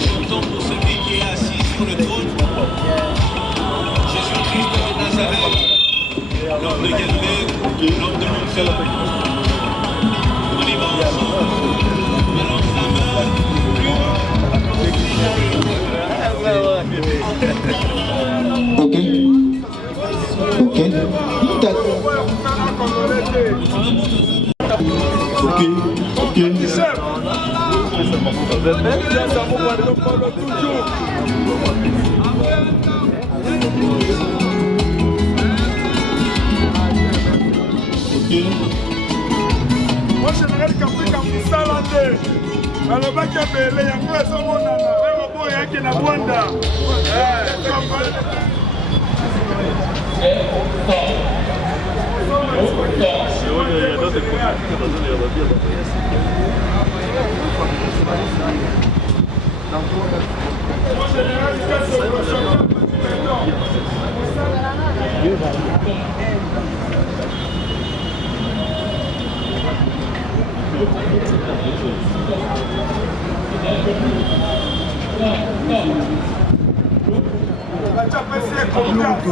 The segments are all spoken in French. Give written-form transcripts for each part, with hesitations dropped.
Chantons pour celui qui est assis sur le trône. Jésus-Christ de Nazareth, l'homme de Galilée, l'homme de l'enfer. On y va ensemble. Balance la main. Ok. Ok. Ok. Ok. Moi, général Kapri Salande. Alors, il y a des gens qui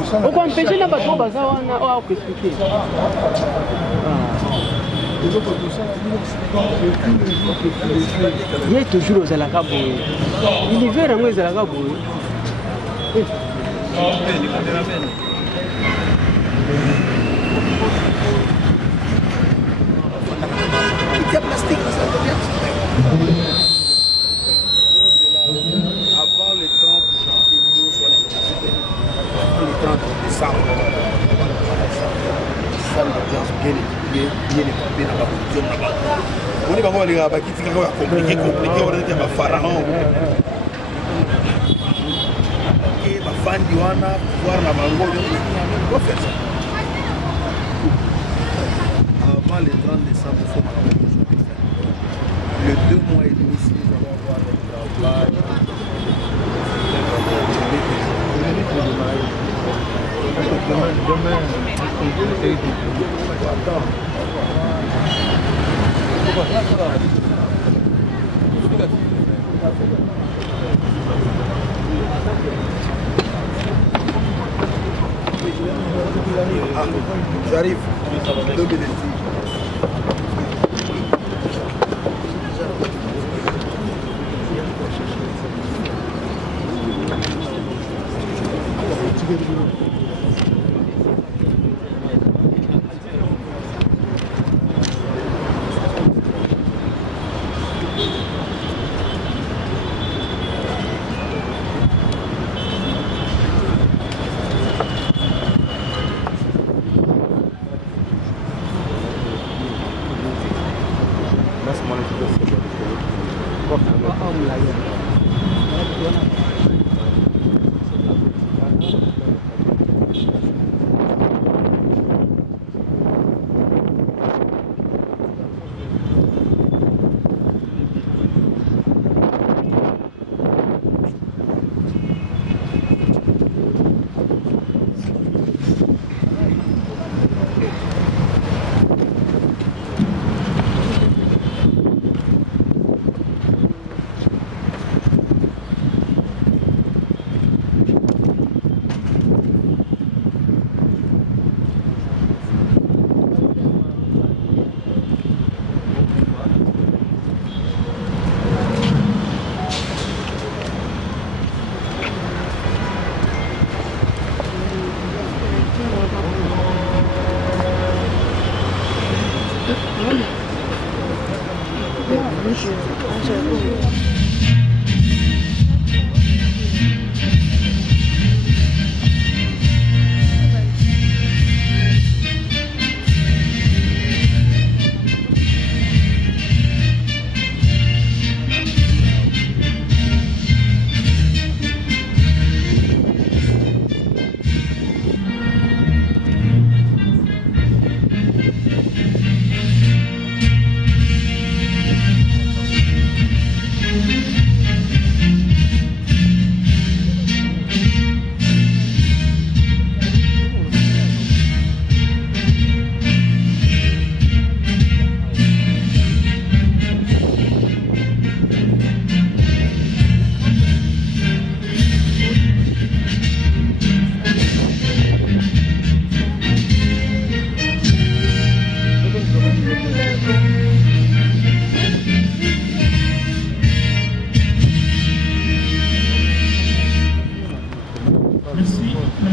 sont Pourquoi empêcher la bateau bazar on a expliqué. Il y a toujours aux Alacabo. L'hiver, on est aux Alacabo. Avant le 30 janvier, nous sommes avant le 30 décembre. Salle de classe bien équipée dans la production. On est vraiment les gars qui sont compliqués, on est des pharaons. Et ma fan d'Iwana, voir la bango, on va faire ça. Avant le 30 décembre, il faut marquer les choses. Le 2 mois et demi, si nous allons voir le travail. Demain, ah, j'arrive. 2 minutes.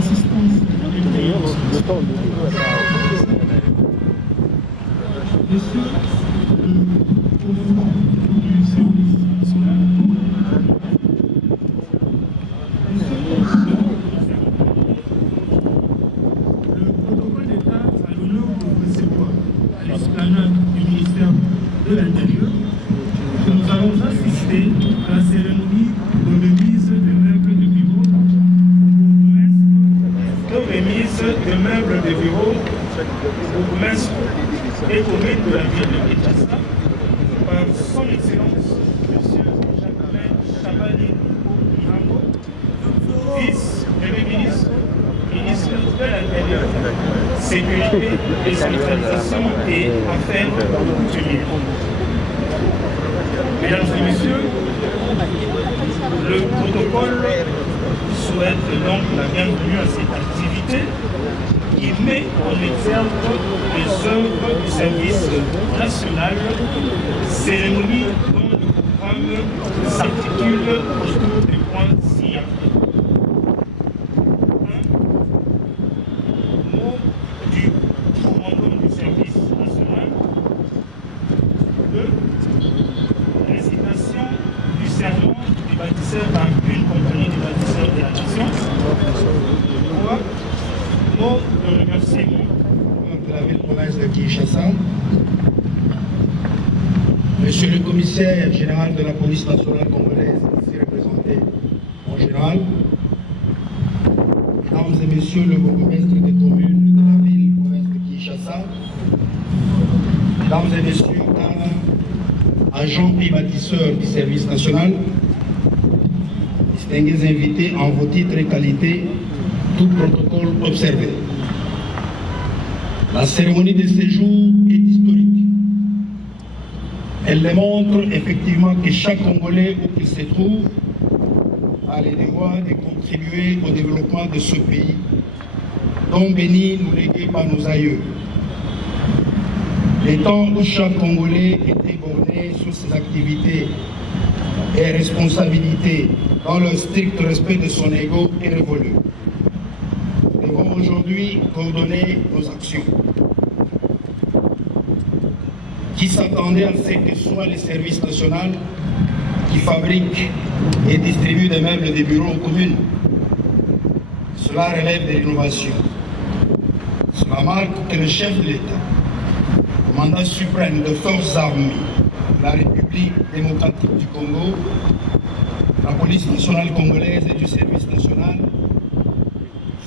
l'assistance Le protocole d'État a l'honneur de recevoir à l'esplanade du ministère de l'Intérieur. Nous allons assister à la cérémonie de remise des meubles de bureau au bourgmestre et commune de la ville de Kinshasa par son Excellence M. Jacques Chabani Irango, vice-premier ministre, ministre de l'Intérieur, Sécurité, décentralisation et affaires coutumières. Mesdames et messieurs, le protocole souhaite donc la bienvenue à cette activité qui met en exergue les œuvres du service national, cérémonie dont le programme s'articule autour des points ci-après. Mot du commandant du service national. 2. Récitation du serment du bâtisseur par une compagnie de bâtisseurs de la nation. 3. Mot de remerciement de la ville-province de Kinshasa, Monsieur le commissaire général de la police nationale congolaise, ici représenté en général, Mesdames et Messieurs le bourgmestre des communes de la ville-province de Kinshasa, Mesdames et Messieurs, agents et bâtisseurs du service national, distingués invités en vos titres et qualités, tout protocole observé. La cérémonie de séjour est historique. Elle démontre effectivement que chaque Congolais où qu'il se trouve a le devoir de contribuer au développement de ce pays, dont béni nous légué par nos aïeux. Les temps où chaque Congolais était borné sur ses activités et responsabilités dans le strict respect de son ego est révolu. Nous devons aujourd'hui coordonner nos actions. Qui s'attendait à ce que soit le service national qui fabrique et distribue des meubles de bureaux aux communes? Cela relève de l'innovation. Cela marque que le chef de l'État, commandant suprême des forces armées de la République démocratique du Congo, la police nationale congolaise et du service national,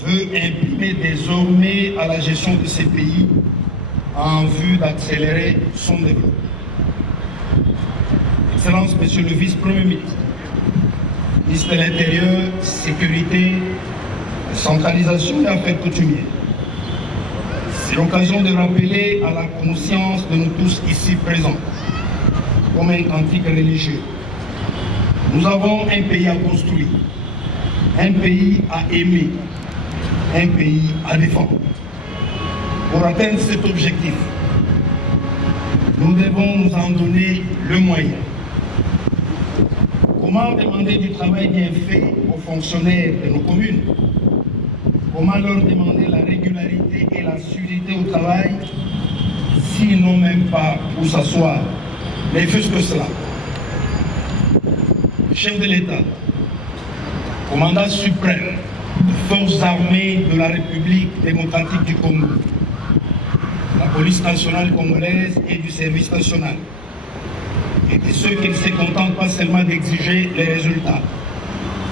veut imprimer désormais à la gestion de ces pays en vue d'accélérer son développement. Excellence, Monsieur le Vice-Premier ministre, ministre de l'Intérieur, Sécurité, Centralisation et Affaires coutumières, c'est l'occasion de rappeler à la conscience de nous tous ici présents, comme un cantique religieux. Nous avons un pays à construire, un pays à aimer, un pays à défendre. Pour atteindre cet objectif, nous devons nous en donner le moyen. Comment demander du travail bien fait aux fonctionnaires de nos communes? Comment leur demander la régularité et la suividité au travail s'ils n'ont même pas où s'asseoir? Mais plus que cela, le chef de l'État, commandant suprême des forces armées de la République démocratique du Congo, la police nationale congolaise et du service national, et de ceux qui ne se contentent pas seulement d'exiger les résultats,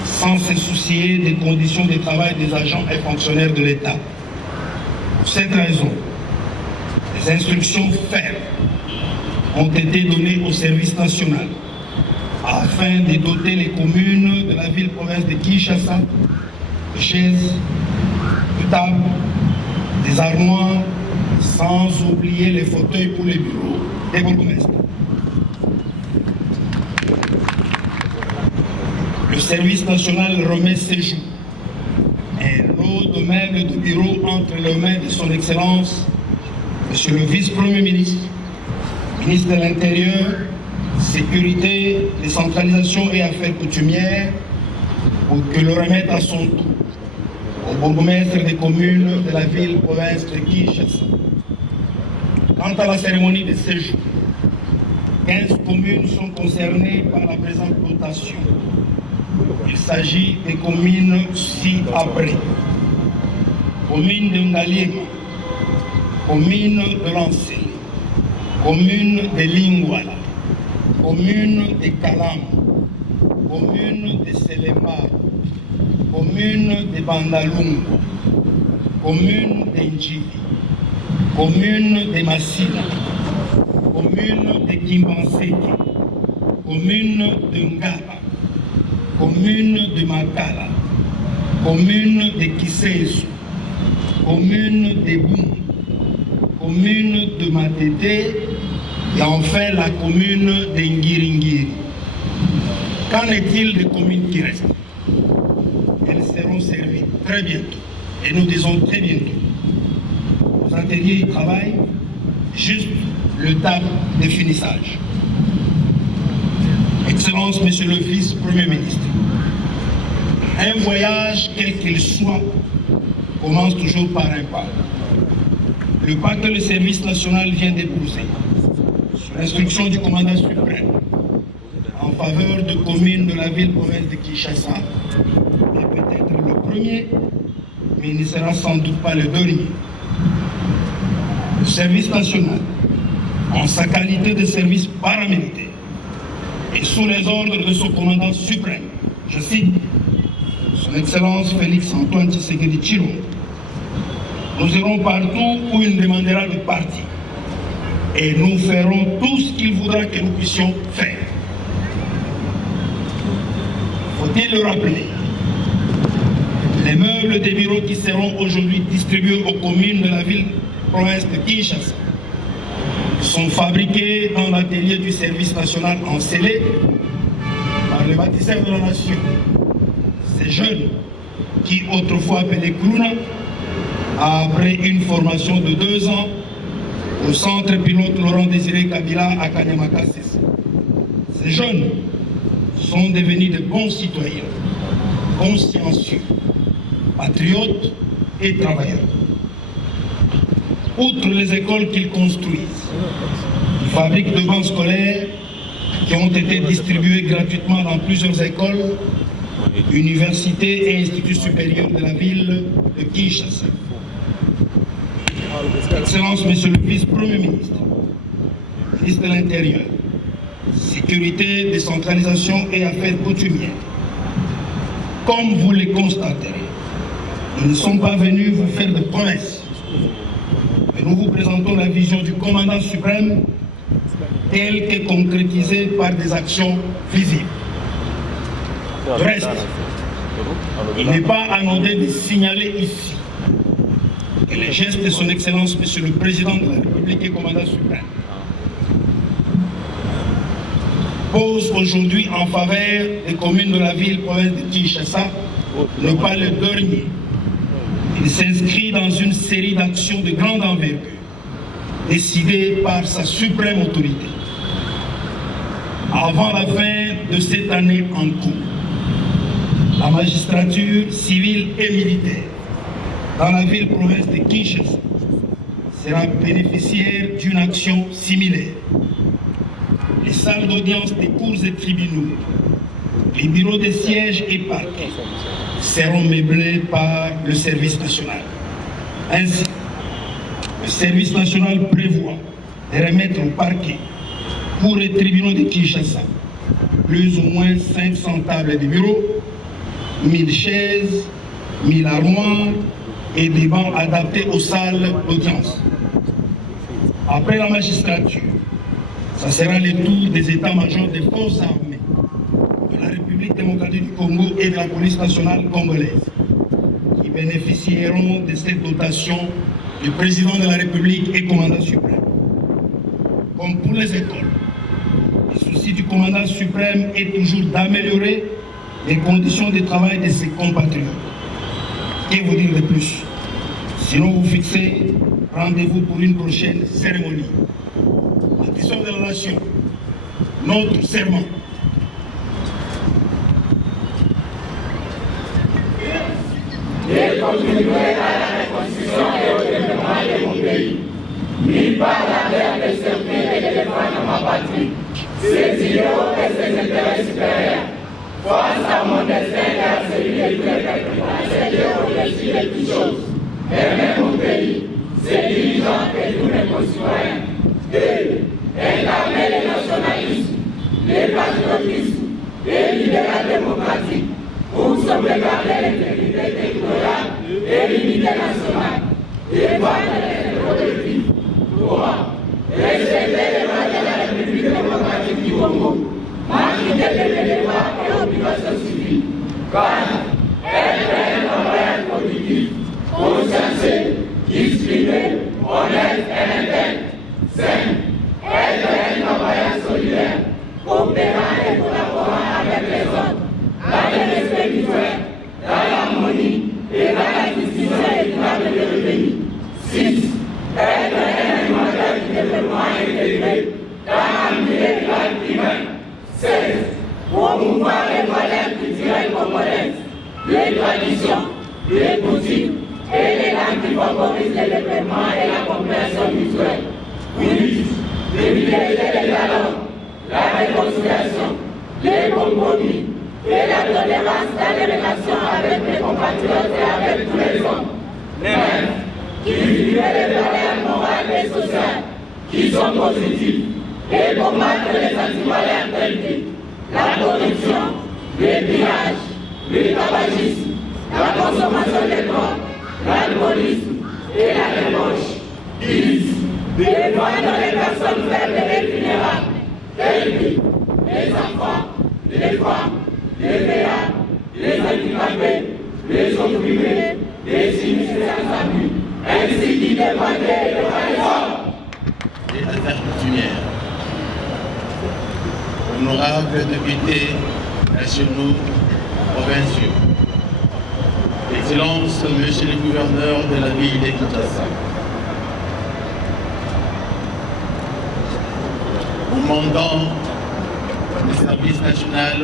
sans se soucier des conditions de travail des agents et fonctionnaires de l'État. Pour cette raison, des instructions fermes ont été données au service national afin de doter les communes de la ville-province de Kinshasa de chaises, de tables, des armoires, sans oublier les fauteuils pour les bureaux des bourgmestres. Le service national remet ses jours. Un lot de meubles de bureau entre les mains de son Excellence, Monsieur le Vice-Premier ministre, ministre de l'Intérieur, Sécurité, Décentralisation et Affaires coutumières, pour que le remette à son tour au bourgmestre des communes de la ville-province de Kinshasa. Quant à la cérémonie de séjour, 15 communes sont concernées par la présente dotation. Il s'agit des communes ci-après. Commune de Ngaliema, commune de Lancé, commune de Lingwala, commune de Kalam, commune de Selema, commune de Bandalungu, commune de Njili, commune de Massina, commune de Kimbanseke, commune de Ngaba, commune de Makala, commune de Kisesu, commune de Boum, commune de Matete et enfin la commune de Ngiringiri. Qu'en est-il des communes qui restent? Elles seront servies très bientôt, et nous disons très bientôt. Nos ateliers y travaillent, juste le temps de finissage. Excellence, Monsieur le Vice-Premier ministre, un voyage, quel qu'il soit, commence toujours par un pas. Le pas que le service national vient d'épouser, sur l'instruction du commandant suprême, en faveur de communes de la ville-province de Kinshasa, est peut-être le premier, mais il ne sera sans doute pas le dernier. Le service national, en sa qualité de service paramilitaire, et sous les ordres de son commandant suprême, je cite, Son Excellence Félix Antoine Tshisekedi Tshilombo, nous irons partout où il demandera de partir et nous ferons tout ce qu'il voudra que nous puissions faire. Faut-il le rappeler, les meubles des bureaux qui seront aujourd'hui distribués aux communes de la ville-province de Kinshasa sont fabriqués dans l'atelier du service national en scellé par le bâtisseur de la nation. Ces jeunes, qui autrefois appelés Kruna, après une formation de 2 ans au centre pilote Laurent Désiré Kabila à Kanyamaka. Ces jeunes sont devenus de bons citoyens, consciencieux, patriotes et travailleurs. Outre les écoles qu'ils construisent, ils fabriquent de bancs scolaires qui ont été distribués gratuitement dans plusieurs écoles, universités et instituts supérieurs de la ville de Kinshasa. Excellence, Monsieur le Vice-Premier ministre, ministre de l'Intérieur, Sécurité, décentralisation et affaires coutumières, comme vous le constaterez, nous ne sommes pas venus vous faire de promesses, mais nous vous présentons la vision du commandant suprême telle que concrétisée par des actions visibles. De reste, il n'est pas anodin de signaler ici que les gestes de son Excellence, Monsieur le Président de la République et commandant suprême, posent aujourd'hui en faveur des communes de la ville-province de Kinshasa n'est pas le dernier. Il s'inscrit dans une série d'actions de grande envergure, décidées par sa suprême autorité. Avant la fin de cette année en cours, la magistrature civile et militaire dans la ville-province de Kinshasa sera bénéficiaire d'une action similaire. Les salles d'audience des cours et tribunaux, les bureaux de sièges et parquets seront meublés par le service national. Ainsi, le service national prévoit de remettre au parquet, pour les tribunaux de Kinshasa, plus ou moins 500 tables de bureau, 1000 chaises, 1000 armoires et des bancs adaptés aux salles d'audience. Après la magistrature, ça sera le tour des états-majors des forces armées de la République démocratique du Congo et de la police nationale congolaise qui bénéficieront de cette dotation du président de la République et commandant suprême. Comme pour les écoles, le souci du commandant suprême est toujours d'améliorer les conditions de travail de ses compatriotes. Que vous dire de plus? Sinon vous fixez rendez-vous pour une prochaine cérémonie. Bâtisseur de la nation, notre serment. de contribuer à la reconstruction et au développement de mon pays. Mis par la guerre de servir et de défendre ma patrie, ses idéaux et ses intérêts supérieurs, face à mon destin et à celui de tous les peuples, accéder au-dessus de toutes choses, aimer mon pays, ses dirigeants et tous mes concitoyens. 2. Incarner le nationalisme, le patriotisme et l'idéal démocratique pour sauvegarder l'intégrité territoriale et l'unité nationale, défendre les objectifs. 3. Respecter les lois de la République démocratique du Congo, manquer de devoirs et obligations civiles. 4. Être un travailleur productif, consciencieux, discipliné, honnête et intègre. 5. Être un travailleur solidaire, coopérant et collaborant avec les autres, dans le respect mutuel, dans l'harmonie et dans la distribution équitable des revenus. 6. Être un animateur du développement intégré dans un milieu rural primaire. 16. Promouvoir les valeurs culturelles congolaises, les traditions, les coutumes et les langues qui favorisent le développement et la compréhension mutuelle. 8. Privilégier les dialogues, la réconciliation, les compromis et la tolérance dans les relations avec mes compatriotes et avec tous les hommes. 9. Cultiver les valeurs morales et sociales qui sont positives et combattre les antivaleurs telles que la corruption, le pillage, le tabagisme, la consommation de drogue, l'alcoolisme et la débauche. 10. Défendre les personnes faibles et vulnérables, telles que les enfants, les femmes, les vieillards, les handicapés, les opprimés, les sinistres sans abus, ainsi qu'il défendait le réforme. Les affaires coutumières. Honorables députés nationaux, provinciaux, Excellences, Monsieur le gouverneur de la ville de Kinshasa, commandant du service national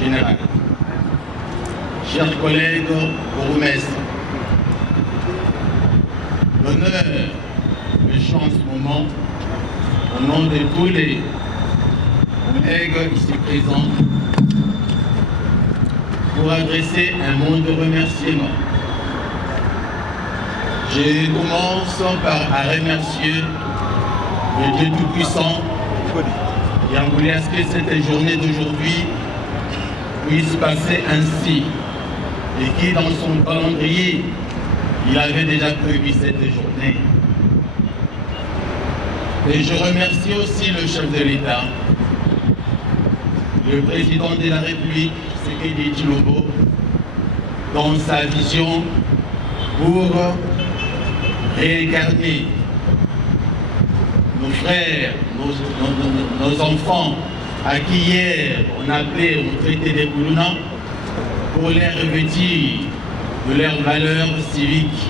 général, chers collègues bourgmestres, l'honneur me chante en ce moment au nom de tous les collègues ici présents pour adresser un mot de remerciement. Je commence par remercier le Dieu Tout-Puissant qui a voulu à ce que cette journée d'aujourd'hui puisse passer ainsi et qui dans son calendrier il avait déjà prévu cette journée. Et je remercie aussi le chef de l'État, le président de la République, Tshisekedi Tshilombo, dans sa vision pour réincarner nos frères, nos enfants, à qui hier on appelait au traité des Koulouna, pour les revêtir de leurs valeurs civiques.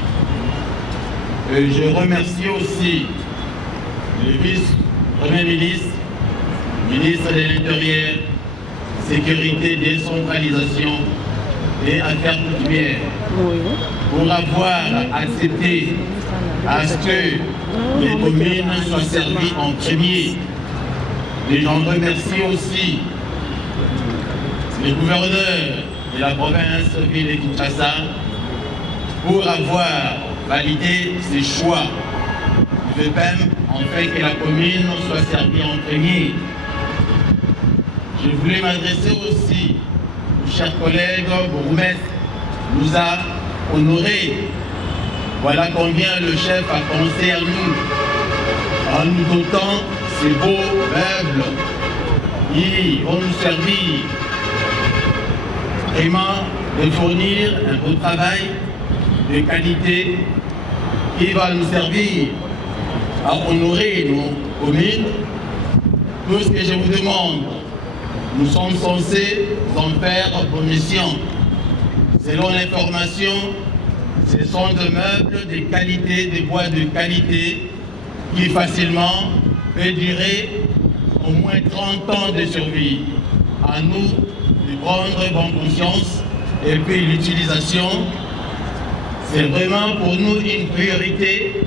Et je remercie aussi le vice-premier ministre, ministre de l'Intérieur, Sécurité, Décentralisation et Affaires coutumières, pour avoir accepté à ce que les communes soient servies en premier. Et j'en remercie aussi le gouverneur de la province ville de Kinshasa pour avoir validé ses choix. Je veux même en fait que la commune soit servie en premier. Je voulais m'adresser aussi aux chers collègues bourgmestres, nous a honorés. Voilà combien le chef a pensé à nous, en nous dotant ces beaux meubles qui vont nous servir vraiment de fournir un beau travail de qualité qui va nous servir à honorer nos communes. Tout ce que je vous demande, nous sommes censés en faire vos missions. Selon l'information, ce sont des meubles de qualité, des bois de qualité qui facilement peut durer au moins 30 ans de survie. À nous de prendre bonne conscience et puis l'utilisation, c'est vraiment pour nous une priorité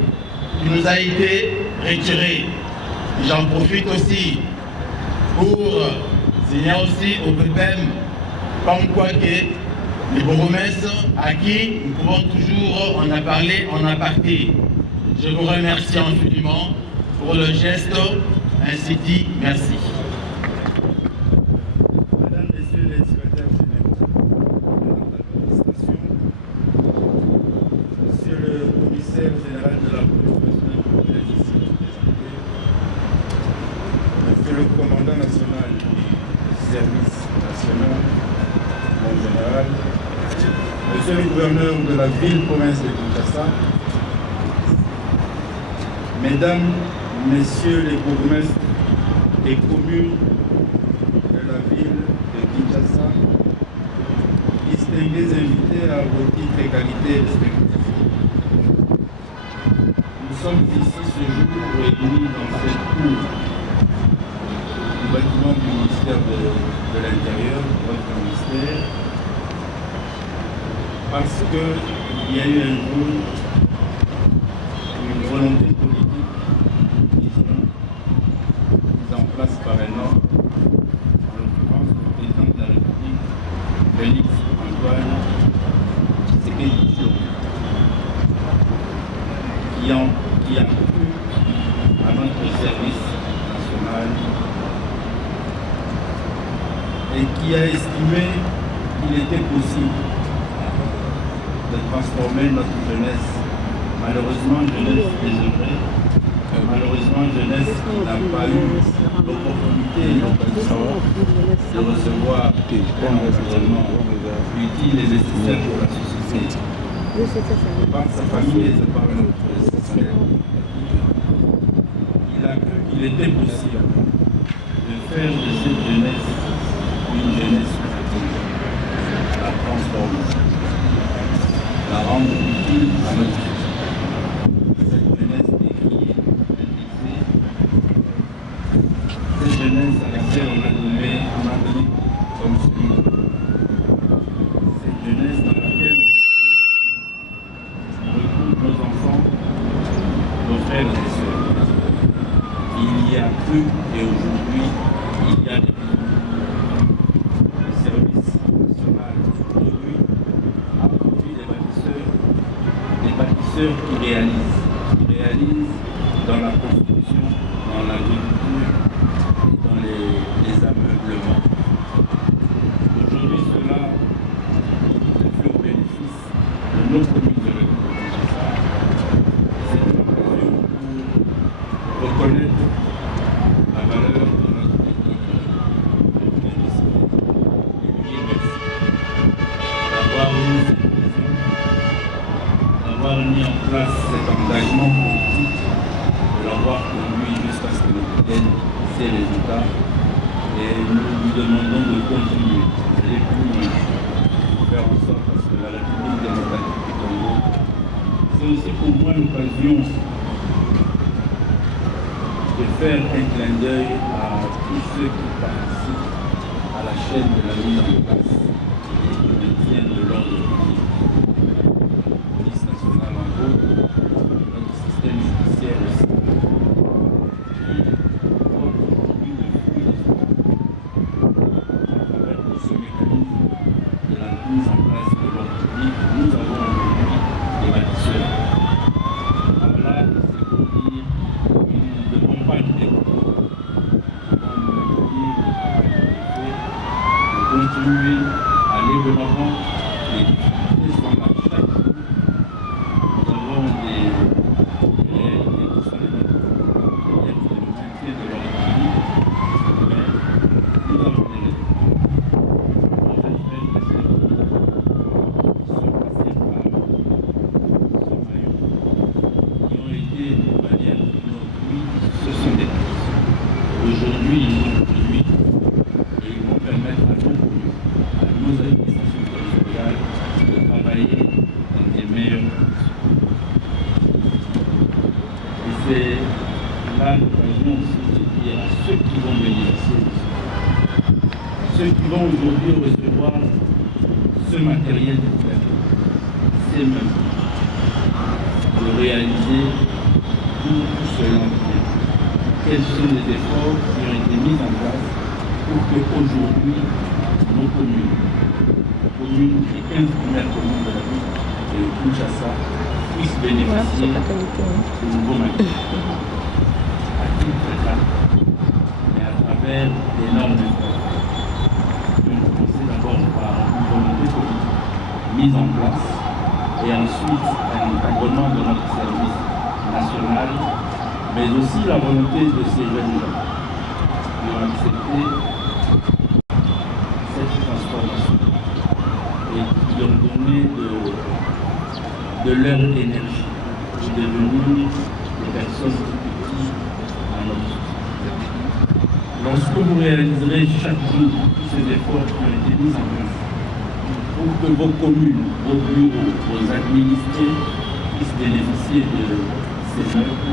qui nous a été retirée. J'en profite aussi pour signer aussi au PPM comme quoi que les bourgmestres à qui nous pouvons toujours en a parlé en aparté. Je vous remercie infiniment pour le geste ainsi dit. Merci. Mesdames, Messieurs les secrétaires généraux de l'administration, Monsieur le commissaire général de la police nationale ici représenté, Monsieur le commandant national du service national en général, Monsieur le gouverneur de la ville-province de Kinshasa, Mesdames, Messieurs les bourgmestres des communes de la ville de Kinshasa, distingués invités à vos titres et qualités respectifs. Nous sommes ici ce jour réunis dans cette cour du bâtiment du ministère de l'Intérieur, votre ministère, parce qu'il y a eu un jour une volonté politique, disons, mise en place par un homme, en l'occurrence le président de la République, Félix Antoine Tshisekedi Tshilombo, qui a cru à notre service national et qui a estimé qu'il était possible de transformer notre jeunesse, malheureusement jeunesse désœuvrée, malheureusement jeunesse qui n'a pas eu l'opportunité et l'occasion de recevoir un environnement utile et nécessaire pour la société. Par sa famille et par notre personnel, il a cru qu'il était possible de faire de cette jeunesse une jeunesse utile, la transformer, la rendre utile à notre société. Cette jeunesse décriée, indexée, cette jeunesse à laquelle on a donné comme celui, cette jeunesse dans laquelle on recoupe nos enfants, nos frères et sœurs. Il y a cru et aujourd'hui il y a des le service national aujourd'hui a produit des bâtisseurs qui réalisent dans la construction, dans l'agriculture et dans les ameublements. Aujourd'hui, cela fait au bénéfice de nos communes de Kinshasa. C'est une occasion pour reconnaître la valeur de notre pays, de lui remercier d'avoir eu cette vision, d'avoir mis en place cet engagement politique, de l'avoir conduit jusqu'à ce qu'il obtienne ses résultats. Et nous lui demandons de continuer, d'aller plus loin, de faire en sorte que la République démocratique du Congo, c'est aussi pour moi l'occasion de faire un clin d'œil à tous ceux qui participent à la chaîne de la mise en place et du maintien de l'ordre public. La police nationale en gros, notre système judiciaire aussi, qui porte aujourd'hui le fruit de son avec ce mécanisme de la mise en place de l'ordre public. Nous avons aujourd'hui des bâtisseurs. Voilà, c'est pour dire que nous ne devons pas être découragés. Nous devons maintenir le travail qui est fait, de continuer à aller de l'avant. Les difficultés sont là chaque jour. Nous avons des réalités qui sont les nôtres. Peut-être le maintien de l'ordre public, mais nous avons des résultats. Nos jeunes frères et sœurs sont passés par ce maillot, qui ont été d'une manière ou d'une autre, oui, ce sont des personnes. Aujourd'hui, ils vont produire et ils vont permettre à nos communes, à nos administrations territoriales de travailler dans des meilleures conditions. Et c'est là l'occasion aussi de dire à ceux qui vont bénéficier de cela, ceux qui vont aujourd'hui recevoir ce matériel de plateau, c'est même de réaliser tout cela. Quels sont les efforts qui ont été mis en place pour qu'aujourd'hui, nos communes les 15 premières communes de la ville de Kinshasa puissent bénéficier de nouveaux matériels à titre gratuit et à travers d'énormes efforts. Nous avons commencé d'abord par une volonté politique mise en place et ensuite un encadrement de notre service national, mais aussi la volonté de ces jeunes gens qui ont accepté cette transformation et qui ont donné de leur énergie pour devenir des personnes utiles à notre société. Lorsque vous réaliserez chaque jour tous ces efforts qui ont été mis en place pour que vos communes, vos bureaux, vos administrés puissent bénéficier de ces meubles,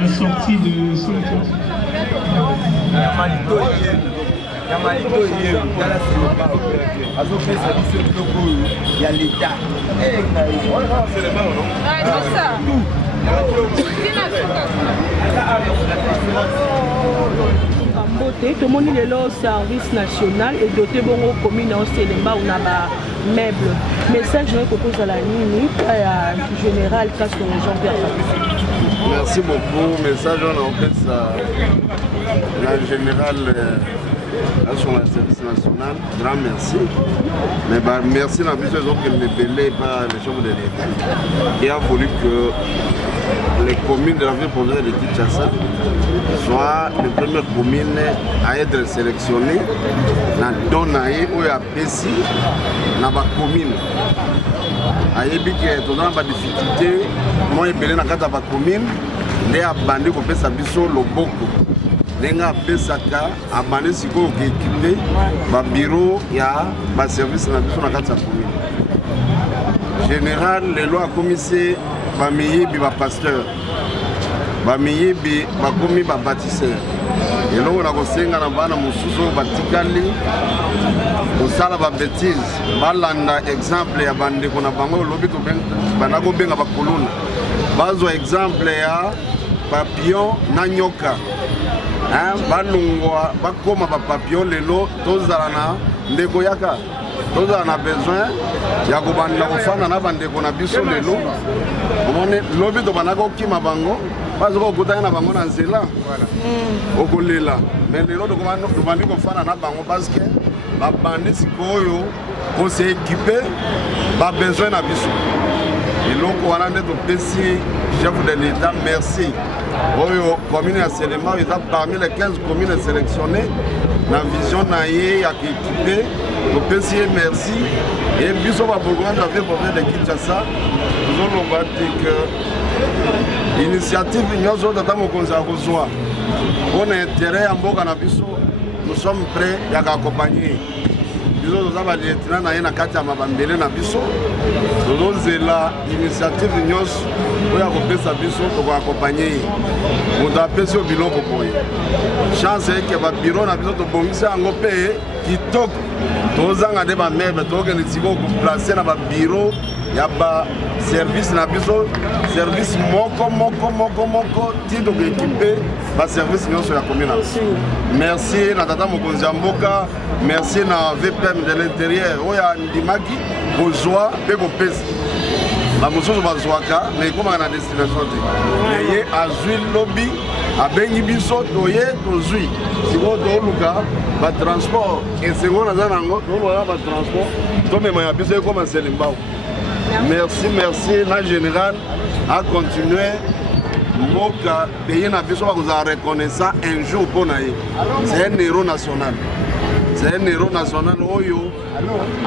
la sortie de ce Tout le monde est là au service national et doté bon commune en Séléma on a ba meuble. Message je propose à la ligne général Caston Jean-Pierre. Merci beaucoup. Message on a fait ça la générale sur le service national. Grand merci. Mais bah, merci à la mission que les belés par les chefs de l'État qui a voulu que les communes de la ville provinciale de Kinshasa soient les premières communes à être sélectionnées dans le Donaï ou à Pessi dans la commune. Ayebi que tout dans la difficulté, moi belé dans la commune, les abandonnés qu'on peut s'abisso le boko. Lenga pesaka abandonné si ko équipé ba bureau ya ba service na biso na kata commune. Général les lois commissaires ba miyibi ba pasteur ba miyibi ba komi ba bâtisseur. Et là on a kosenga na bana mususu batikali osala ba bêtise balanda exemple ya bande kona bango lobi to ben banako benga ba kolona bazo exemple ya papillon na nyoka. Balungwa bakoma ba papillon lelo tozala na ndeko yaka tozala na besoin ya kobanda kofana na bandeko na biso lelo omone lobi to banako kima bango bazoko kutana na bango na nzela okolela mais lelo to bandi kofana na bango parce que ba bandi sikoyo ko se équiper ba besoin na biso eloko wana nde topesi chef de l'État merci. Oyo commune à Séléma est parmi les 15 communes sélectionnées. La vision naïe a équipé. Nous pécier merci. Et biso va programme la ville province de Kinshasa. Nous allons battre que l'initiative nous sommes dans mon conseil à rejoindre. On a intérêt à Mboka na biso. Nous sommes prêts à accompagner. Biso nous avons des lieutenants naïe na kati ya mabambele na biso. Nous avons l'initiative nous oya kopesa biso tokoaccompagner moto apesi yo biloko boye chance eke babiro na biso tobongisa yango mpe kitoko tozanga nde bameuble tokende sikoyo koplace na babiro ya baservice na biso service moko ti tokoekipe baservice nyonso ya commune na biso. Merci na tata mokonzi ya mboka, merci na VPM de l'intérieur oyo andimaki kozwa mpe kopesa bamosusu bazwaka mais ekomaka na destination te mais ye azwi lobi abengi biso toye tozwi sikoyo tooluka batransport esengo naza nango toluka batransport tomema ya biso ekoma Selimbao. Merci na général a continuer mboka pays na biso bakozala reconnaissant un jour mpo na ye c'est un héros national. c'est un héros national oyo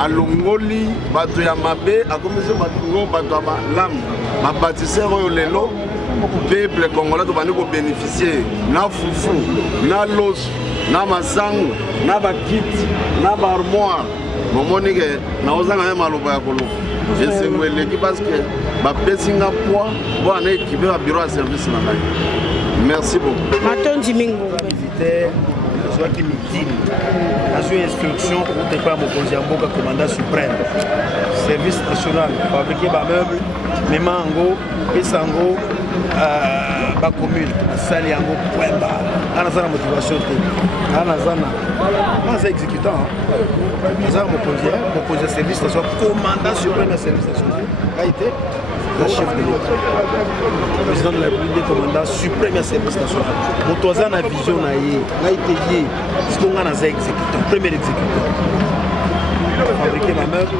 alongoli bato ya mabe akomisi bato ya malamu babâtisseur oyo lelo peuple congolais tobandi kobénéficier na fufu na loso na masango na bakiti na baarmoire momoni ke naozanga me maloba ya koloba esengo eleki parce que bapesi nga poids mpo ana équipe ba bureau ya service na ngai. Merci beaucoup. Matondi Mingo. Qui meeting, une instruction pour te faire mon conseiller commandant suprême, service national, fabriquer des meubles, même en Pesango, la commune, Sali Ango, Pouemba, on a la motivation, on a exécutant, on a mon conseiller service national, commandant suprême service national, la chef de l'État, le président de la République, commandant suprême service national. Motoza na vision na ye, na été ce qu'on a exécutant, premier exécutant. Fabriquer ma meuble,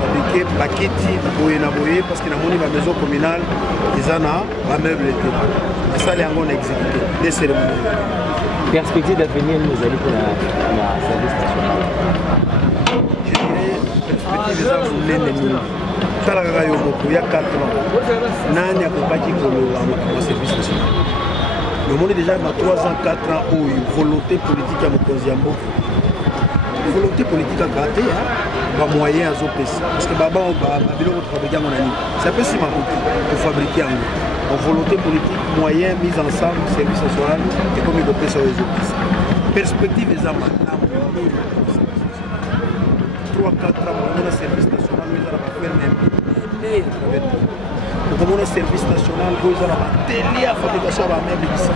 fabriquer paqueti, boye na boye, parce que na moni ma maison communale, ils en ont ma meuble était. Et ça, les on a exécuté, des cérémonies. Perspective d'avenir, nous allons pour la service national. Je dirais, perspective des ennemis. Il y a 4 ans, Nani a compagnie pour le service national. Le monde est déjà à 3 ans, 4 ans, où volonté politique à Mokonziambo. Volonté politique à gratter, pas moyen à ZOPS. Parce que Baba, c'est un peu si ma pour fabriquer en volonté politique, moyen, mise ensemble, service national, et comme il doit faire les ZOPS. Perspective des amants. 3-4 ans, on a service national, nous allons faire même. Comme on a service national, nous allons télé à fabrication de la même ici.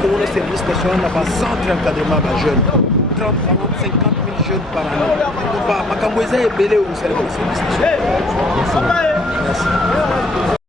Comme on a service national, on a un centre d'encadrement de jeunes. 30, 40, 50 000 jeunes par année. Ma Camboisa est belé au service national.